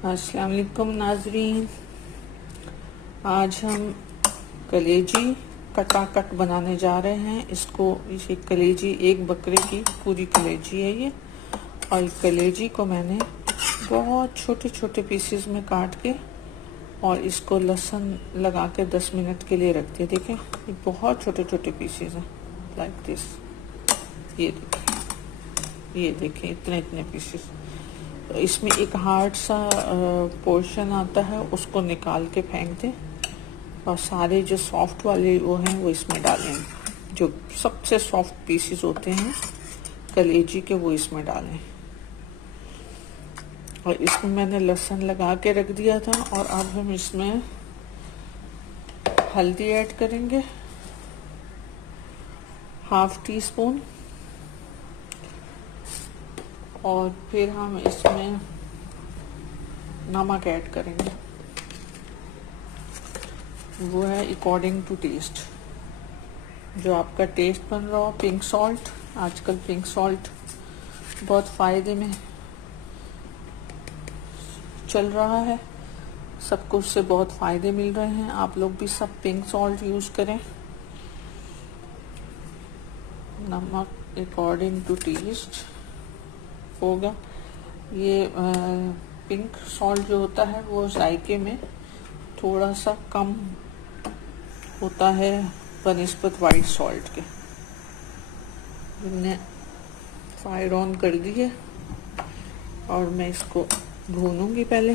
अस्सलाम वालेकुम नाजरीन। आज हम कलेजी कटाकट बनाने जा रहे हैं। इसको ये कलेजी एक बकरे की पूरी कलेजी है ये, और कलेजी को मैंने बहुत छोटे छोटे पीसेस में काट के और इसको लहसुन लगा के 10 मिनट के लिए रख दिया। देखें ये बहुत छोटे छोटे पीसेस हैं, लाइक दिस। ये देखें इतने इतने पीसेस। इसमें एक हार्ड सा पोर्शन आता है, उसको निकाल के फेंक दें और सारे जो सॉफ्ट वाले वो हैं वो इसमें डालें। जो सबसे सॉफ्ट पीसेस होते हैं कलेजी के वो इसमें डालें। और इसमें मैंने लहसुन लगा के रख दिया था। और अब हम इसमें हल्दी ऐड करेंगे, 1/2 टीस्पून। और फिर हम इसमें नमक ऐड करेंगे, वो है अकॉर्डिंग टू टेस्ट, जो आपका टेस्ट बन रहा हो। पिंक सॉल्ट, आजकल पिंक सॉल्ट बहुत फायदे में चल रहा है, सबको उससे बहुत फायदे मिल रहे हैं। आप लोग भी सब पिंक सॉल्ट यूज करें। नमक अकॉर्डिंग टू टेस्ट होगा। ये पिंक सॉल्ट जो होता है वो जायके में थोड़ा सा कम होता है बनिस्बत वाइट सॉल्ट के। मैंने फायर ऑन कर दी है और मैं इसको भूनूंगी पहले।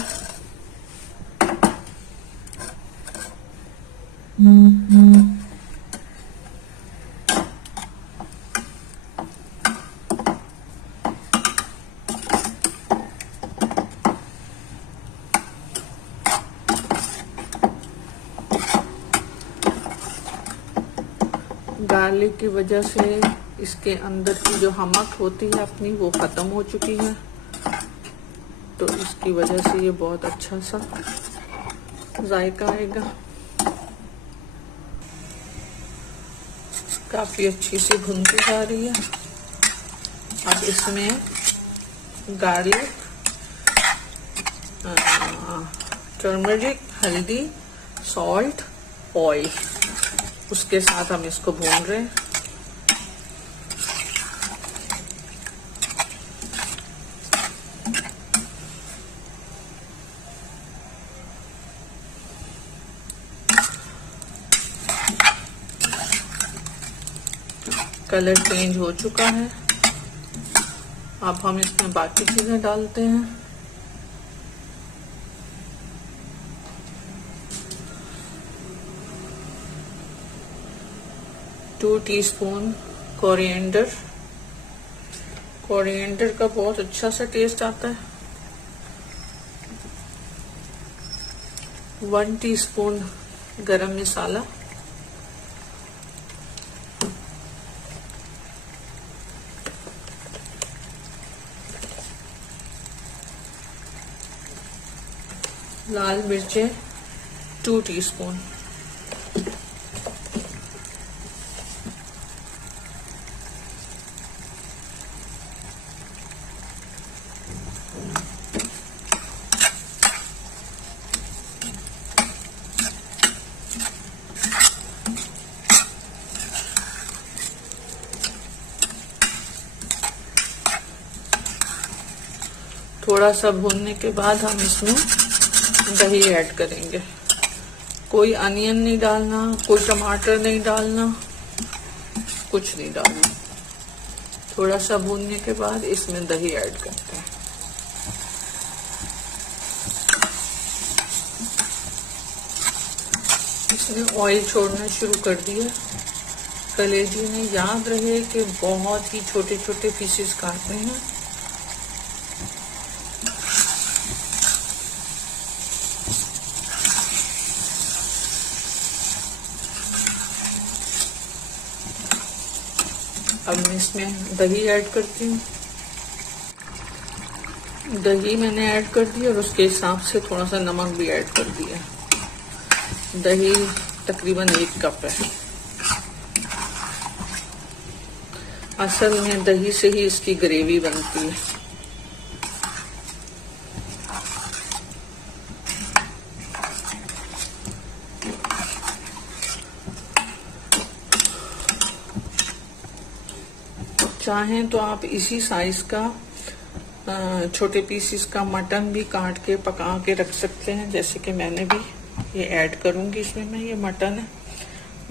गार्लिक की वजह से इसके अंदर की जो हमक होती है अपनी वो खत्म हो चुकी है, तो इसकी वजह से ये बहुत अच्छा सा जायका आएगा। काफी अच्छी से भुनती जा रही है। अब इसमें गार्लिक, टर्मरिक, हल्दी, सॉल्ट, ऑयल, उसके साथ हम इसको भून रहे हैं। कलर चेंज हो चुका है। अब हम इसमें बाकी चीजें डालते हैं। Two teaspoon coriander. कोरिएंडर का बहुत अच्छा सा टेस्ट आता है। 1 टीस्पून गरम मसाला। लाल मिर्चें 2 टीस्पून। थोड़ा सा भूनने के बाद हम इसमें दही ऐड करेंगे। कोई अनियन नहीं डालना, कोई टमाटर नहीं डालना, कुछ नहीं डालना। थोड़ा सा भूनने के बाद इसमें दही ऐड करते हैं। इसने ऑयल छोड़ना शुरू कर दिया। कलेजी में याद रहे कि बहुत ही छोटे छोटे पीसेस काटने हैं। अब मैं इसमें दही ऐड करती हूँ। दही मैंने ऐड कर दी और उसके हिसाब से थोड़ा सा नमक भी ऐड कर दिया। दही तकरीबन 1 कप है। असल में दही से ही इसकी ग्रेवी बनती है। चाहें तो आप इसी साइज का छोटे पीसीस का मटन भी काट के पका के रख सकते हैं, जैसे कि मैंने भी ये ऐड करूंगी इसमें। मैं ये मटन है,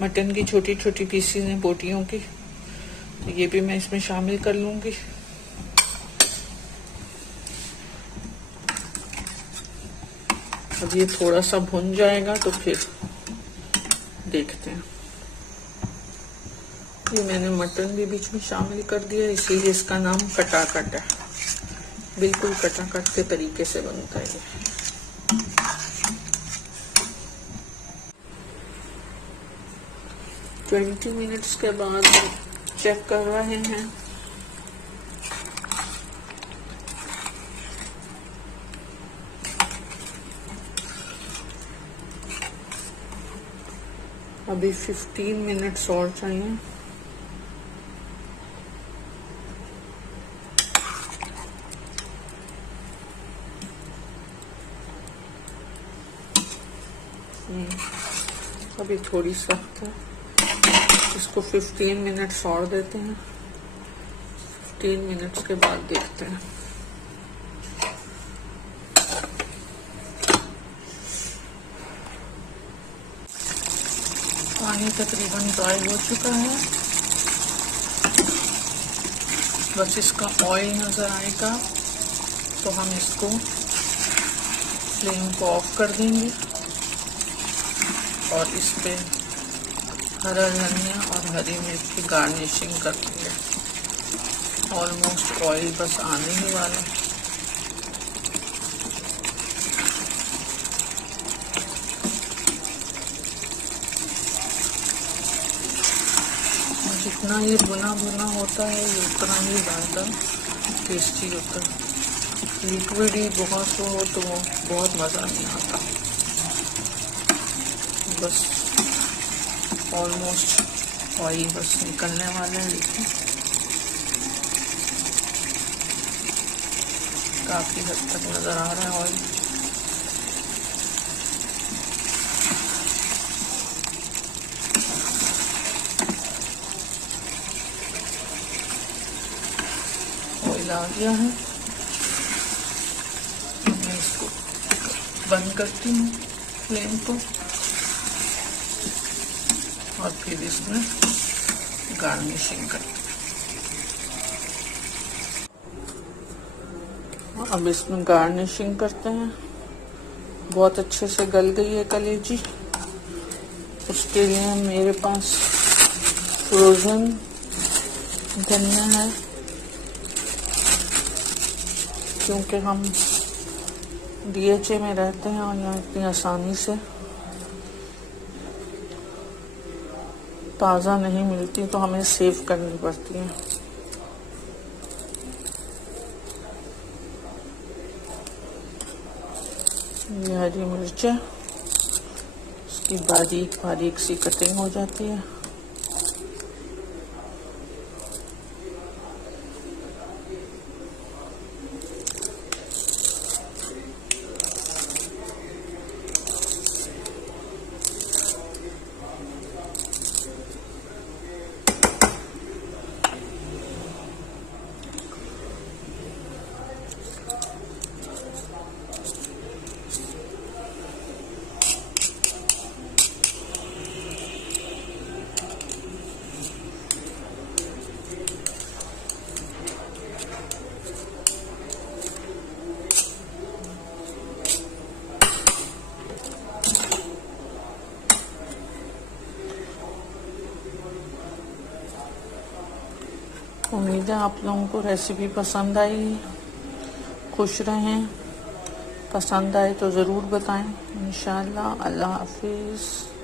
मटन की छोटी छोटी पीसीस हैं बोटियों की, तो ये भी मैं इसमें शामिल कर लूंगी। अब ये थोड़ा सा भुन जाएगा तो फिर देखते हैं। ये मैंने मटन भी बीच में शामिल कर दिया, इसीलिए इसका नाम कटाकट है। बिल्कुल कटाकट के तरीके से बनता है ये। तो 20 मिनट्स के बाद चेक कर रहे हैं। अभी 15 मिनट्स और चाहिए। अभी थोड़ी सख्त है, इसको 15 मिनट्स और देते हैं। 15 मिनट्स के बाद देखते हैं। पानी तकरीबन ड्राई हो चुका है, बस इसका ऑयल नजर आएगा तो हम इसको फ्लेम को ऑफ कर देंगे और इस पे हरा धनिया और हरी मिर्च की गार्निशिंग कर देंगे। ऑलमोस्ट ऑयल बस आने ही वाला है। जितना ये भुना भुना होता है ये उतना ही ज़्यादा टेस्टी होता है। लिक्विड ही बहुत हो तो बहुत मज़ा नहीं आता। बस ऑलमोस्ट ऑयल बस निकलने वाले हैं। देखिए काफ़ी हद तक नज़र आ रहा है ऑयल। आ गया है, मैं इसको बंद करती हूँ फ्लेम को और फिर इसमें गार्निशिंग करती हूँ। अब इसमें गार्निशिंग करते हैं। बहुत अच्छे से गल गई है कलेजी। उसके लिए मेरे पास फ्रोजन धनिया है, क्योंकि हम DHA में रहते हैं और यहाँ इतनी आसानी से ताज़ा नहीं मिलती, तो हमें सेव करनी पड़ती है। ये हरी मिर्च है, इसकी बारीक बारीक सी कटिंग हो जाती है। उम्मीद है आप लोगों को रेसिपी पसंद आई। खुश रहें, पसंद आए तो ज़रूर बताएं। इंशाअल्लाह। अल्लाह हाफिज़।